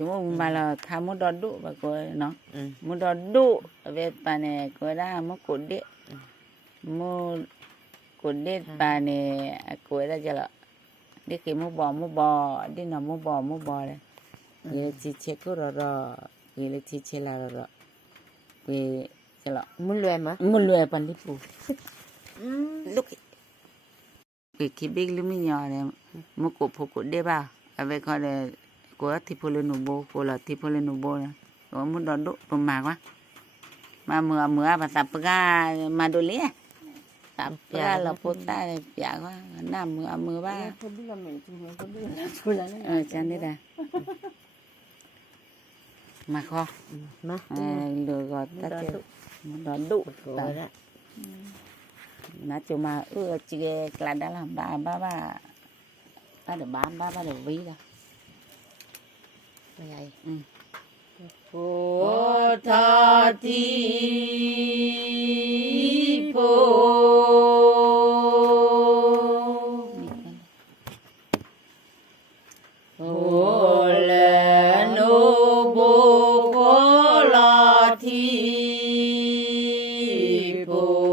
chúng mà là khá muốn đón đụ và cô nó muốn đón đụ về bà này cô đã muốn cột điện mua cột điện bà này cô đã cho là đi cái mua bò đi nào mua bò này vậy thì chế cô rồi vậy thì chế là rồi vậy cho là muốn lùi bàn đi phụ lúc cái big lumi nhỏ này mua cột điện bà về coi này cô thì phụ lên nụ bô cô là thì phụ lên nụ bô này cô muốn đón đụ tôm mà quá mà mưa và tập ga mà đồ lía tập ga là phụ ta bịa quá nằm mưa ba chân đấy à mà kho lừa gọt ta chơi muốn đón đụ nói chung mà chị là đã làm ba được ba được ví đâu vậy Phổ Thọ Thị Phổ Phổ Lệ Nô Bồ Khổ Lọ Thị Phổ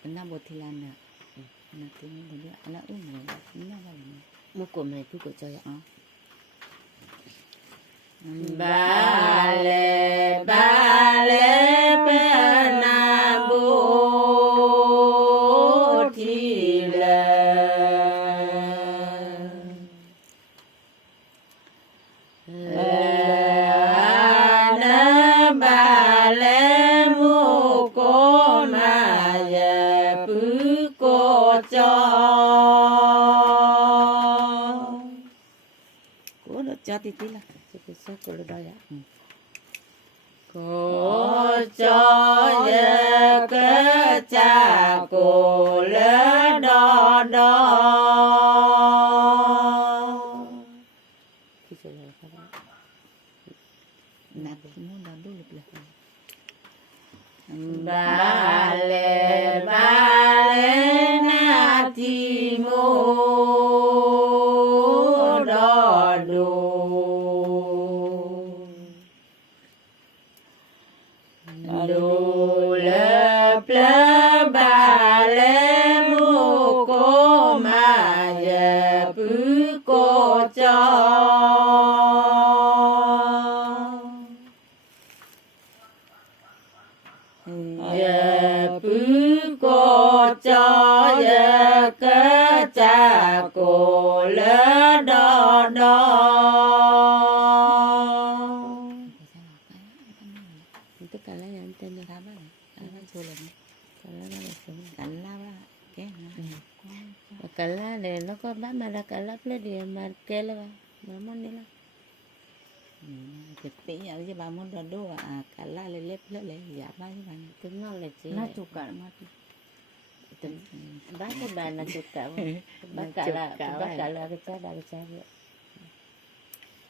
Kena botilan dah. Nanti ni dia anak umur. Ini apa ni? Muka mai tu ko caya. Bale bale cho tí tí là cái số của nó đây ạ. Cô cho giờ cái cha cô lớn đó đó. Khi trở lại các bạn. Nạp muốn đón đôi lực lực. Ba lê na thi mô đo đồ. Đồ lơ plơ ba lê mô cô mà giờ bứ cô cho. Giờ bứ cô cho giờ cơ cha cô lơ đo đo. Tất cả là anh tên là Apa? Apa jualan? Kala là sống. Kala lah, ke? Kala để nó có bán mà là kala ple dia mà ke là mà món đi là. Keti ya je bangun dodo kala lelep lele ya ba je ban. Tính nó là chỉ. Na cuka mati. Bán cái bàn là chục cả. Bán cả là cái cha vậy.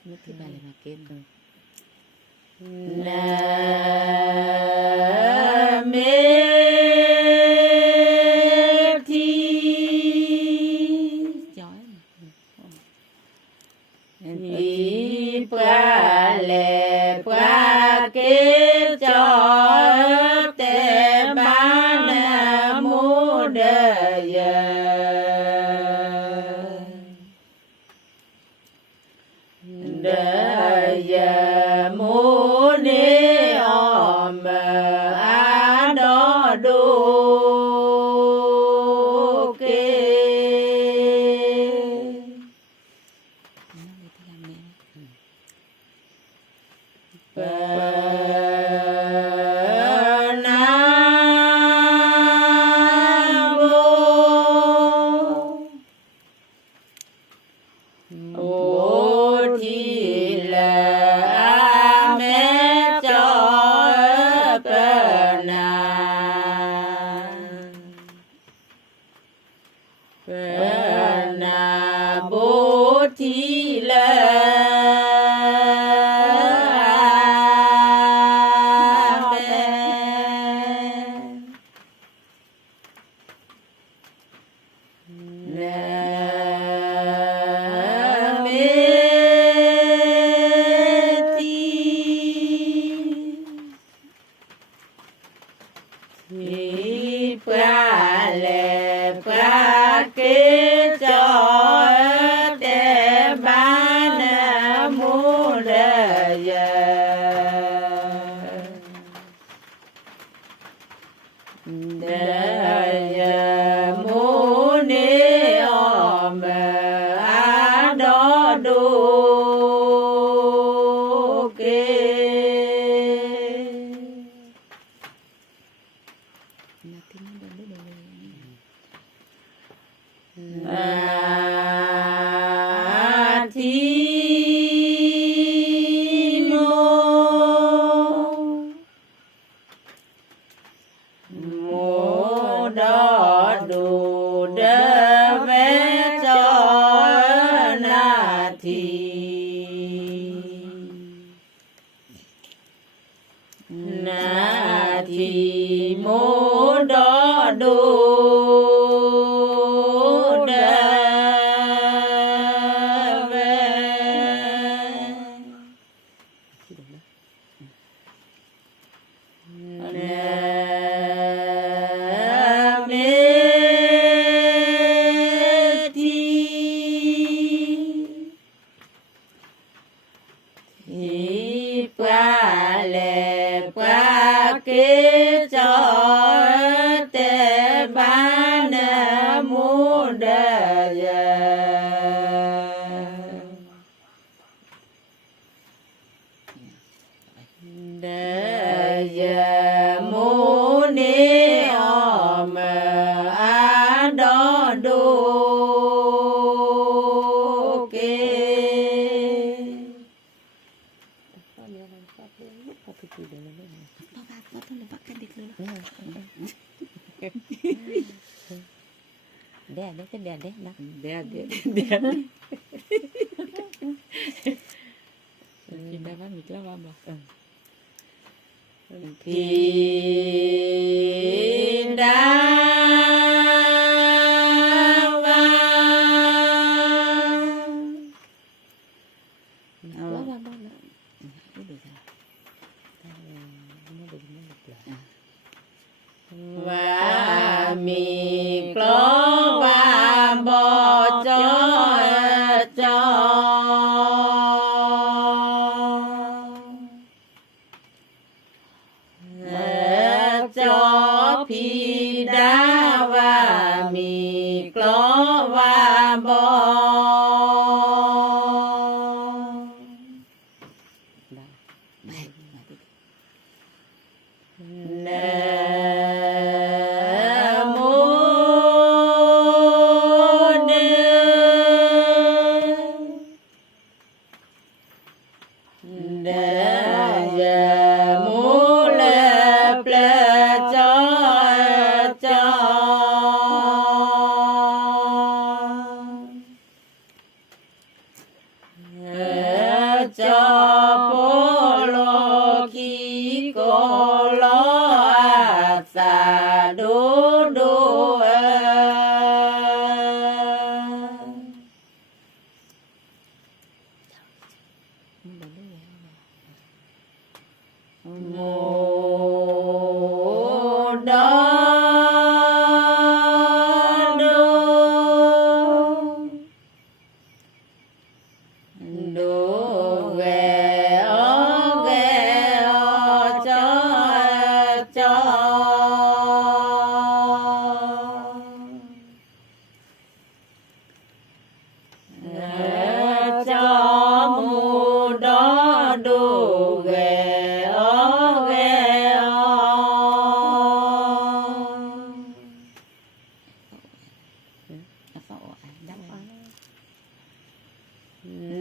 Mesti balik makin. Na me thi chói đi qua lệ qua kế cho te ban mu đời đời mu ni om a đo đô kê. Bố thì là mẹ cho bờ na bố thì là kế cho te ban mu đời đời mu ni om a đo đô kê. Thi mô đo đủ đơ vé cho na thi mô đo đủ me đè đấy cái đè đấy đó đẻ kita kan mikirnya apa và mì clo và bò cho phi đá và mì clo và bò cho polo khi cô lo sa đu đu mô đó cho mù đó đồ ghê ó ghê ó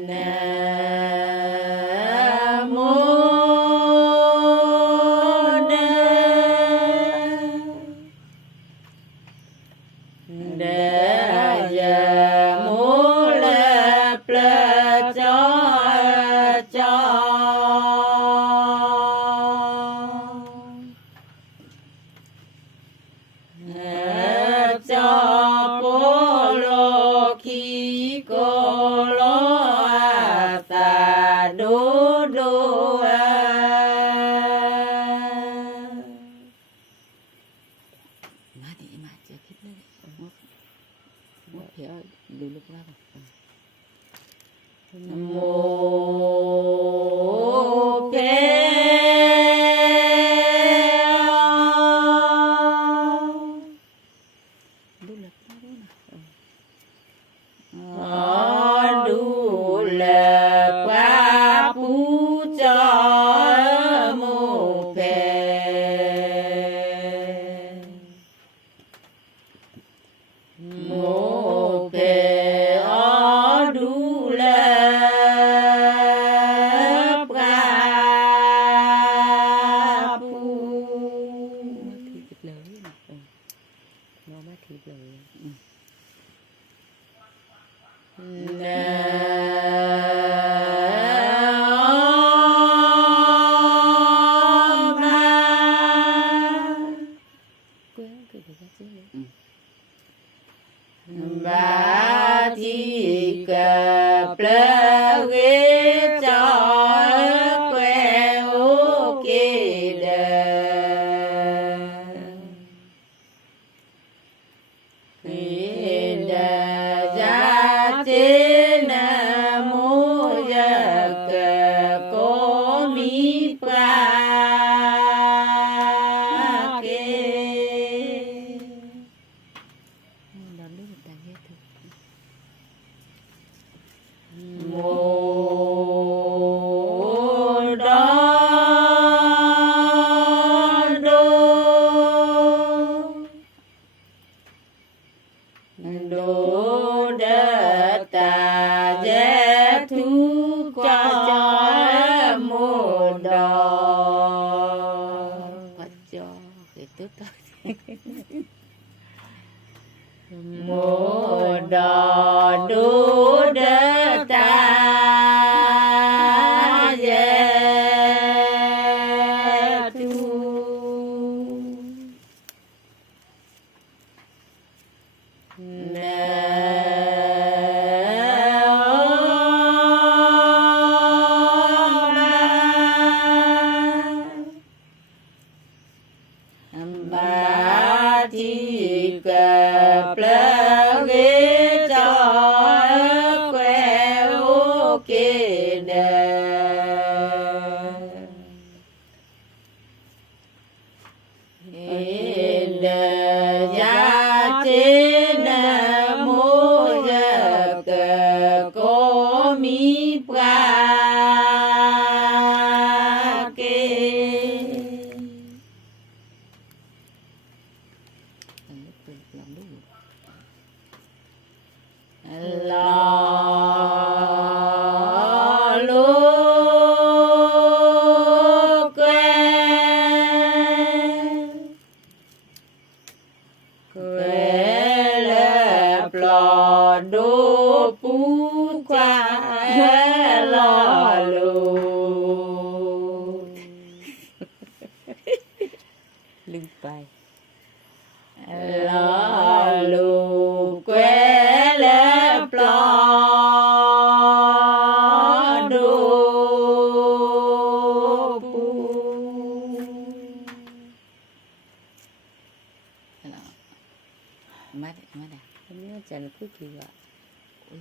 nam mô đa ya mô la pla cho polo khi cô lo sa đu đu mati mati kita mau ya dulu berapa mô pe đủ là quá phú cho mô phê mô phê ở đủ là quá phú ba thi cà plơ ghé cho que ô kê đà giá thế nam mô gia cà cô mi pa mô đó đô đa ta dễ thu cho mô đo cho cái tốt thôi đò đu đơ ta ye tu ba thi cà plơ ghế cho que ô kê đà ya te na mo ya ka ko mi pra ke lo lo que le plo do pu qua lo loลืมไป lo lo que le plo do pu mất mất à อันนี้อาจารย์พูดคือว่า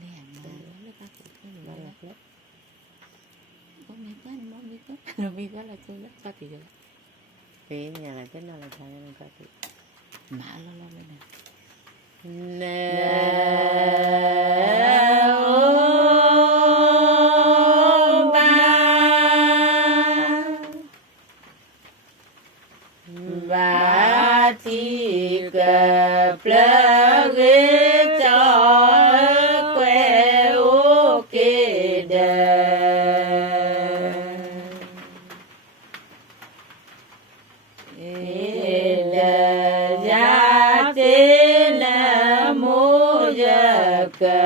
liền màไม่กล้าพูดให้หนูมาหลับแล้ว bông mi con rồi mi con là chơi đó sao thì được เป็นอย่างไรเป็นอะไรทางนั้นก็คือ mã lo lo lên nè แน่ và thì cà plơ ghế cho que ô kê đà ya te na mo ya ka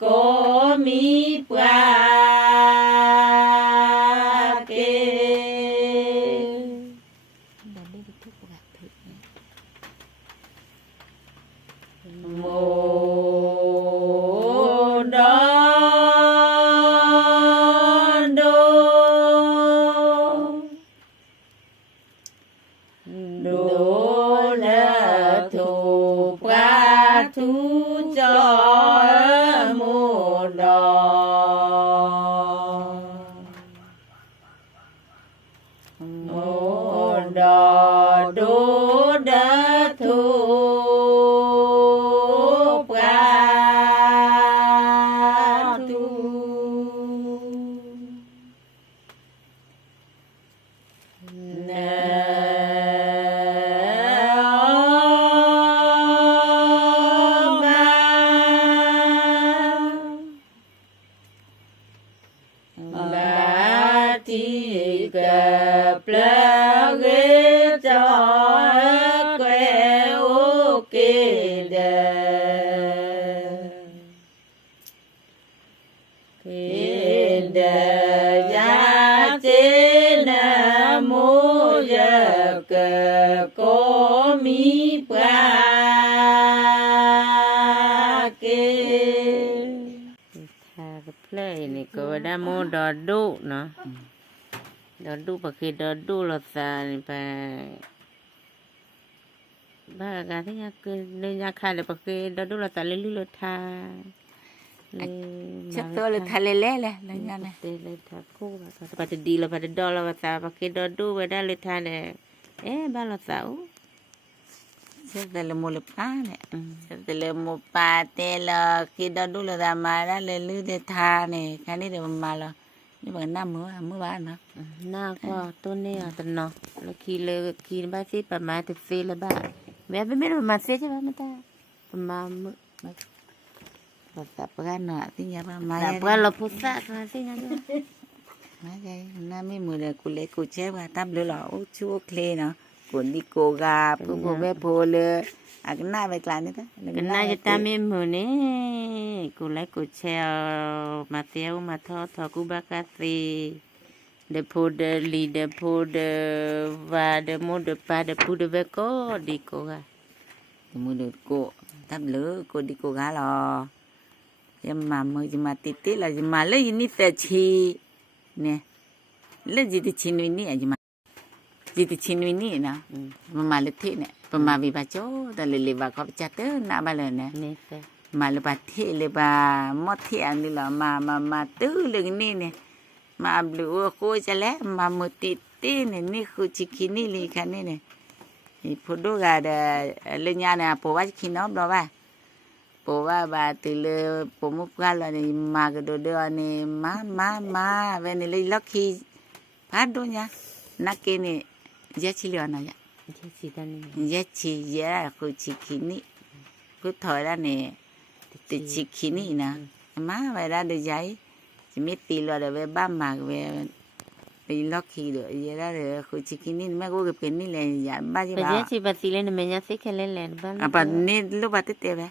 ko mi pra ke đàn đi được thuốc gạt thử mô đo đô đô là thủ pra thu cho mô đo mô đo đô đa thu pra thu ba thi cà plơ ghế cho que ô kê đà kê đà ya te na mo ya ka ko mi pra ke ทากับเพลยนี่ก็ว่าได้โมดอดุเนาะดอดุปะคือดอดุรสานี่ไปบ้านการที่ยาคือในยาคายเลยปะคือดอดุรสาเลยลือรทาเลย chắc tôi là thà lê lê lê lên nha này เตเลยทาคู่ว่าปะจะดีแล้วปะจะดอแล้วว่าซาปะคือดอดุไว้ได้เลยทาเนี่ยบ้านรสา chắc là một lớp cá này chắc là một bà tê là khi đó đúng là ra mà đã lên lưới để tha này cái này đều mà là nhưng mà năm mới bán nữa หน้าก็ต้นนี้ตันเนาะแล้วคีเลยคีบ้านซีประมาณจะซีละบ้านแม่ไม่รู้ประมาณซีใช่ไหมมันตาประมาณมื้อ Và tập ra nọ tiếng nhà ba mai แต่เพื่อนเราพูดซะค่ะซีนั่นด้วย mai đây na mấy mùa là cụ lệ cụ chế và tập lửa lò chua kle nó cụ con đi cô gà bố bé bố lơ à cái này vậy là nữa đó cái này cho ta mới mù nè cô lấy cô treo mà theo mà thọ cô bác cá xì để phô để lì để phô để và để mua để ba để phô để về cô đi cô gà mua được cô thắp lửa cô đi cô gà lo nhưng mà mới mà tít tít là mà lấy gì nít chi nè lấy gì thì chi nuôi nè gì thì chi nuôi nè nào mà lấy thế nè mà vì bà chỗ ta lấy bà có chặt tớ nã bà lời nè mà lấy bà thế lấy bà mót thế anh đi là mà tứ lưng nè nè mà lửa cô cho lẽ mà một tít tít nè nè khu chỉ khi nè lì khăn nè nè phụ đô gà để lên nhà nè phụ bác khi nó đó bà phụ bà từ lừa phụ múc gà là mà cái đồ đưa nè má về nè lấy lót khi phát đôi nha nãy kia nè giá trị liệu nào vậy giá trị giá khu chỉ khi nè cứ thời ra nè từ chỉ khi nè nè má vậy ra được giấy chỉ biết tì lo để về ba mạc về đi lót khi được vậy ra được khu chỉ khi nè mấy cô cái pin nè là giá bao nhiêu giá trị bát tì lên mình nhá xích lên ba apa ni lu batit ya